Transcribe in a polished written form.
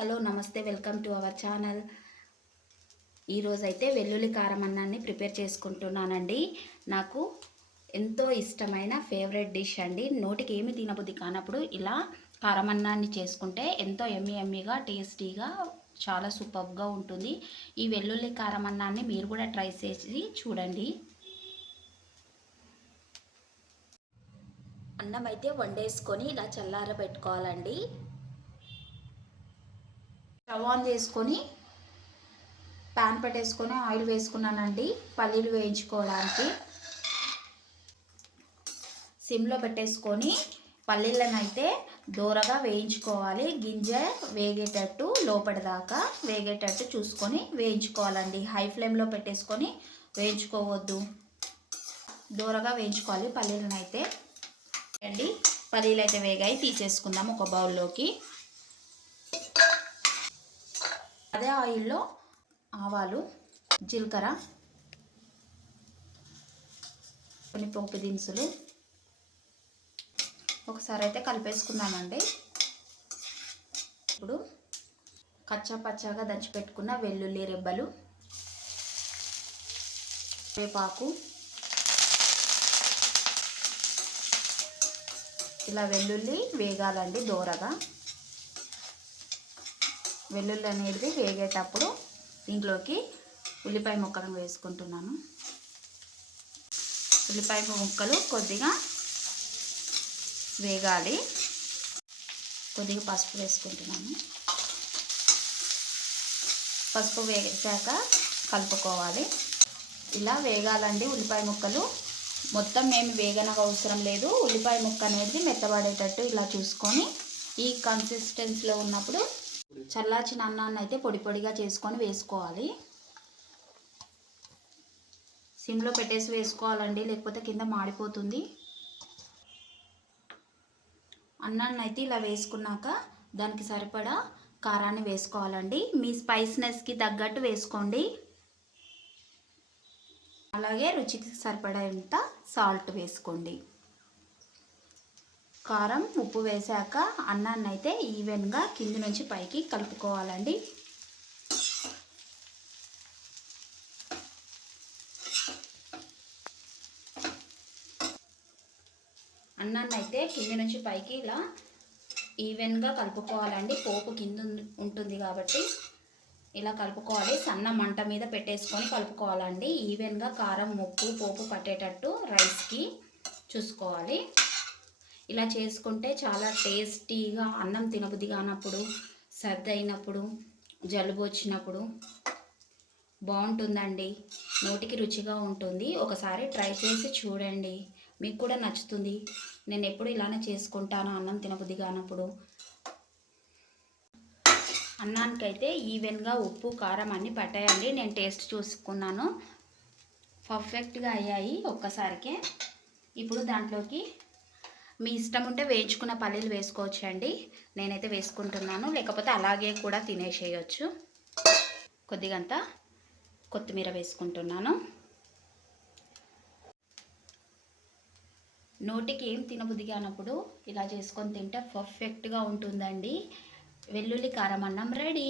Hello నమస్తే, welcome to our channel. ఈరోజైతే వెల్లుల్లి కారం అన్నాన్ని ప్రిపేర్ చేసుకుంటున్నానండి. నాకు ఎంతో ఇష్టమైన ఫేవరెట్ డిష్ అండి. నోటికి ఏమి తినబుద్ధి కానప్పుడు ఇలా కారం అన్నాన్ని చేసుకుంటే ఎంతో ఎమ్మీగా టేస్టీగా చాలా సూపర్గా ఉంటుంది. ఈ వెల్లుల్లి కారం అన్నాన్ని మీరు కూడా ట్రై చేసి చూడండి. అన్నం అయితే వండేసుకొని ఇలా చల్లారబెట్టుకోవాలండి. స్టవ్ ఆన్ చేసుకొని ప్యాన్ పెట్టేసుకొని ఆయిల్ వేసుకున్నానండి పల్లీలు వేయించుకోవడానికి. సిమ్లో పెట్టేసుకొని పల్లీలను అయితే దూరగా వేయించుకోవాలి. గింజ వేగేటట్టు లోపటిదాకా వేగేటట్టు చూసుకొని వేయించుకోవాలండి. హై ఫ్లేమ్లో పెట్టేసుకొని వేయించుకోవద్దు, దూరగా వేయించుకోవాలి పల్లీలను అయితే అండి. పల్లీలు అయితే వేగాయి, తీసేసుకుందాం ఒక బౌల్లోకి. అదే ఆయిల్లో ఆవాలు, జీలకర్ర, కొన్ని పోపు దినుసులు ఒకసారి అయితే కలిపేసుకున్నామండి. ఇప్పుడు కచ్చా పచ్చాగా దంచి పెట్టుకున్న వెల్లుల్లి రెబ్బలు, వేపాకు, ఇలా వెల్లుల్లి వేగాలండి దోరగా. వెల్లుల్లి అనేది వేగేటప్పుడు దీంట్లోకి ఉల్లిపాయ ముక్కలను వేసుకుంటున్నాను. ఉల్లిపాయ ముక్కలు కొద్దిగా వేగాలి. కొద్దిగా పసుపు వేసుకుంటున్నాను. పసుపు వేగాక కలుపుకోవాలి. ఇలా వేగాలండి ఉల్లిపాయ ముక్కలు. మొత్తం ఏమి వేగనగా అవసరం లేదు. ఉల్లిపాయ ముక్క అనేది మెత్తబడేటట్టు ఇలా చూసుకొని ఈ కన్సిస్టెన్సీలో ఉన్నప్పుడు చల్లార్చిన అన్నాన్ని అయితే పొడి పొడిగా చేసుకొని వేసుకోవాలి. సిమ్లో పెట్టేసి వేసుకోవాలండి, లేకపోతే కింద మాడిపోతుంది. అన్నాన్ని అయితే ఇలా వేసుకున్నాక దానికి సరిపడా కారాన్ని వేసుకోవాలండి. మీ స్పైస్నెస్కి తగ్గట్టు వేసుకోండి. అలాగే రుచికి సరిపడేంత సాల్ట్ వేసుకోండి. కారం, ఉప్పు వేసాక అన్నాన్ని అయితే ఈవెన్గా కింది నుంచి పైకి కలుపుకోవాలండి. అన్నాన్ని అయితే కింది నుంచి పైకి ఇలా ఈవెన్గా కలుపుకోవాలండి. పోపు కింద ఉంటుంది కాబట్టి ఇలా కలుపుకోవాలి. సన్న మంట మీద పెట్టేసుకొని కలుపుకోవాలండి. ఈవెన్గా కారం, ఉప్పు, పోపు పట్టేటట్టు రైస్కి చూసుకోవాలి. ఇలా చేసుకుంటే చాలా టేస్టీగా అన్నం తినబుద్ధి కానప్పుడు, సర్ది అయినప్పుడు, జలుబు వచ్చినప్పుడు బాగుంటుందండి. నోటికి రుచిగా ఉంటుంది. ఒకసారి ట్రై చేసి చూడండి, మీకు కూడా నచ్చుతుంది. నేను ఎప్పుడు ఇలానే చేసుకుంటాను అన్నం తినబుద్ధి కానప్పుడు. అన్నానికైతే ఈవెన్గా ఉప్పు, కారం అన్నీ పట్టాయండి. నేను టేస్ట్ చూసుకున్నాను, పర్ఫెక్ట్గా అయ్యాయి ఒక్కసారికే. ఇప్పుడు దాంట్లోకి మీ ఇష్టం ఉంటే వేయించుకున్న పల్లీలు వేసుకోవచ్చు అండి. నేనైతే వేసుకుంటున్నాను, లేకపోతే అలాగే కూడా తినేసేయచ్చు. కొద్దిగంత కొత్తిమీర వేసుకుంటున్నాను. నోటికి ఏం తినబుద్ధి కానప్పుడు ఇలా చేసుకొని తింటే పర్ఫెక్ట్గా ఉంటుందండి. వెల్లుల్లి కారం అన్నం రెడీ.